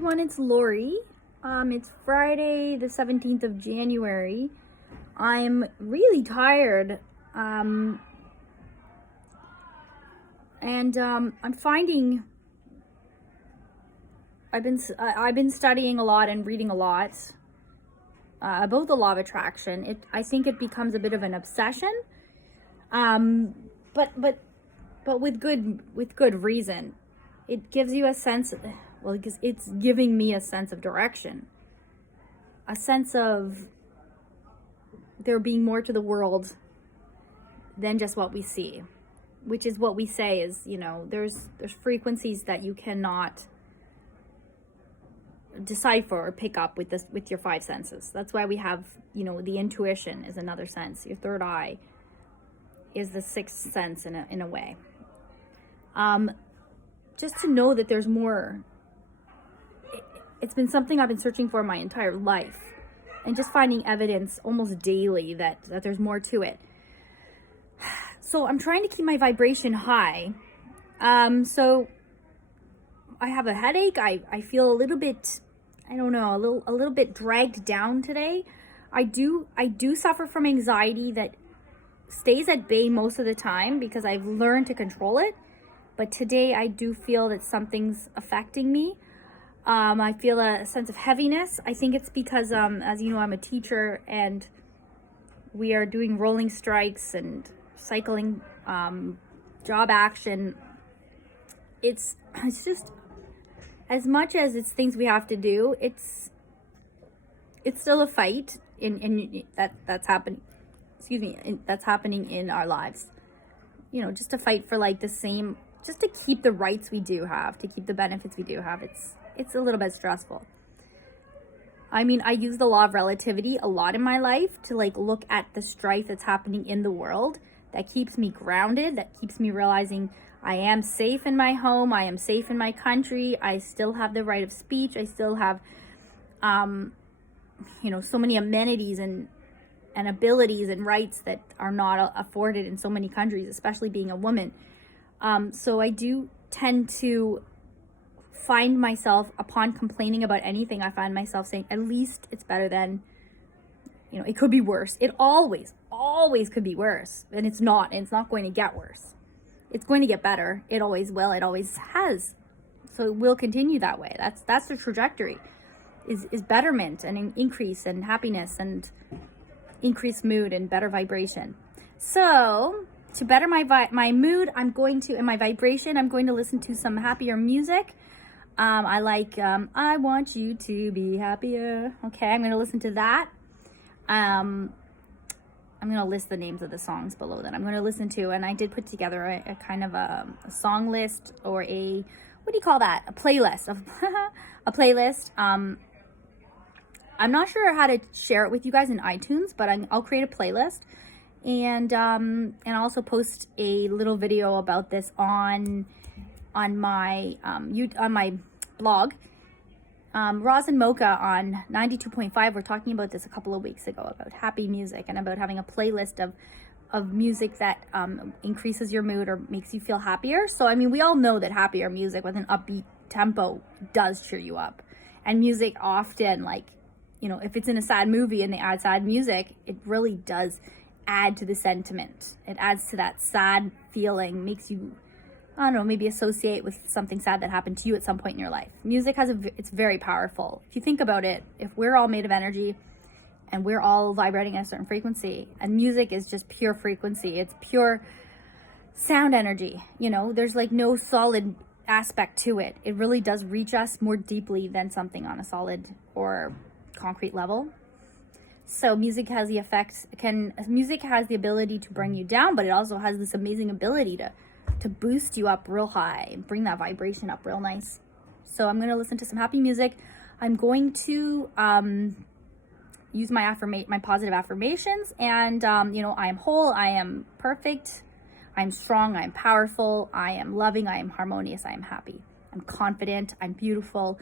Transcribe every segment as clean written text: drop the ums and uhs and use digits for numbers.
everyone, it's Lori. It's Friday the 17th of January. I'm really tired. I'm finding I've been studying a lot and reading a lot about the law of attraction. I think it becomes a bit of an obsession. But with good reason. It gives you a sense, it's giving me a sense of direction, a sense of there being more to the world than just what we see, which is what we say is, there's frequencies that you cannot decipher or pick up with your five senses. That's why we have, the intuition is another sense. Your third eye is the sixth sense in a way. Just to know that there's more. It's been something I've been searching for my entire life, and just finding evidence almost daily that there's more to it. So I'm trying to keep my vibration high. So I have a headache. I feel a little bit, I don't know, a little bit dragged down today. I do suffer from anxiety that stays at bay most of the time because I've learned to control it. But today I do feel that something's affecting me. I feel a sense of heaviness. I think it's because, as you know, I'm a teacher and we are doing rolling strikes and cycling job action. It's just, as much as it's things we have to do, it's still a fight that's happening. Excuse me, that's happening in our lives. Just to fight for just to keep the rights we do have, to keep the benefits we do have. It's a little bit stressful. I mean, I use the law of relativity a lot in my life to look at the strife that's happening in the world. That keeps me grounded, that keeps me realizing I am safe in my home, I am safe in my country, I still have the right of speech, I still have, so many amenities and abilities and rights that are not afforded in so many countries, especially being a woman. So I do tend to find myself, upon complaining about anything, I find myself saying, at least it's better than, it could be worse. It always could be worse. And it's not going to get worse. It's going to get better. It always will. It always has. So it will continue that way. That's the trajectory, is betterment and an increase and happiness and increased mood and better vibration. So to better my mood, and my vibration, I'm going to listen to some happier music. I like, I want you to be happier. Okay, I'm going to listen to that. I'm going to list the names of the songs below that I'm going to listen to. And I did put together a kind of a song list, or a, what do you call that? A playlist. A playlist. I'm not sure how to share it with you guys in iTunes, but I'll create a playlist. And I'll also post a little video about this on my blog. Roz and Mocha on 92.5 were talking about this a couple of weeks ago, about happy music and about having a playlist of music that increases your mood or makes you feel happier. So, I mean, we all know that happier music with an upbeat tempo does cheer you up. And music often, if it's in a sad movie and they add sad music, it really does add to the sentiment. It adds to that sad feeling, makes you, I don't know, maybe associate with something sad that happened to you at some point in your life. Music it's very powerful. If you think about it, if we're all made of energy and we're all vibrating at a certain frequency, and music is just pure frequency, it's pure sound energy, there's no solid aspect to it. It really does reach us more deeply than something on a solid or concrete level. So music has the ability to bring you down, but it also has this amazing ability to boost you up real high and bring that vibration up real nice. So I'm going to listen to some happy music. I'm going to use my positive affirmations, and I am whole, I am perfect, I'm strong, I'm powerful, I am loving, I am harmonious, I am happy, I'm confident, I'm beautiful,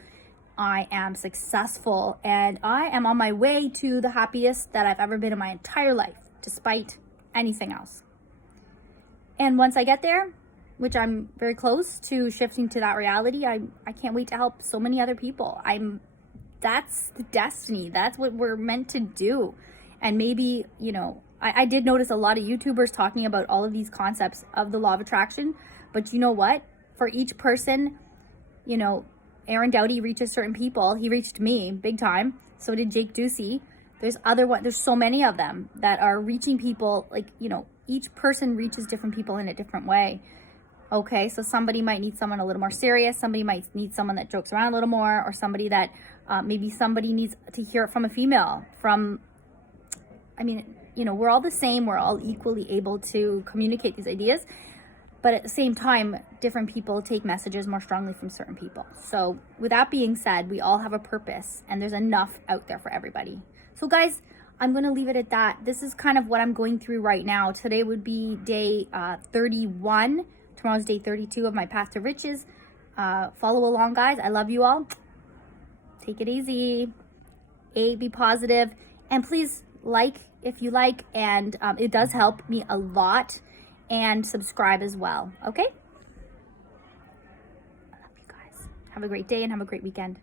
I am successful, and I am on my way to the happiest that I've ever been in my entire life, despite anything else. And once I get there, which I'm very close to shifting to that reality, I can't wait to help so many other people. That's the destiny. That's what we're meant to do. And maybe, you know, I did notice a lot of YouTubers talking about all of these concepts of the law of attraction. But you know what? For each person, you know, Aaron Doughty reaches certain people. He reached me big time. So did Jake Ducey. There's so many of them that are reaching people. Like, you know, each person reaches different people in a different way. Okay, so somebody might need someone a little more serious. Somebody might need someone that jokes around a little more, or somebody that maybe somebody needs to hear it from a female. I mean, you know, we're all the same. We're all equally able to communicate these ideas. But at the same time, different people take messages more strongly from certain people. So with that being said, we all have a purpose, and there's enough out there for everybody. So guys, I'm going to leave it at that. This is kind of what I'm going through right now. Today would be day 31. Tomorrow's day 32 of my path to riches. Follow along, guys. I love you all. Take it easy. Be positive. And please like if you like. And it does help me a lot. And subscribe as well. Okay? I love you guys. Have a great day and have a great weekend.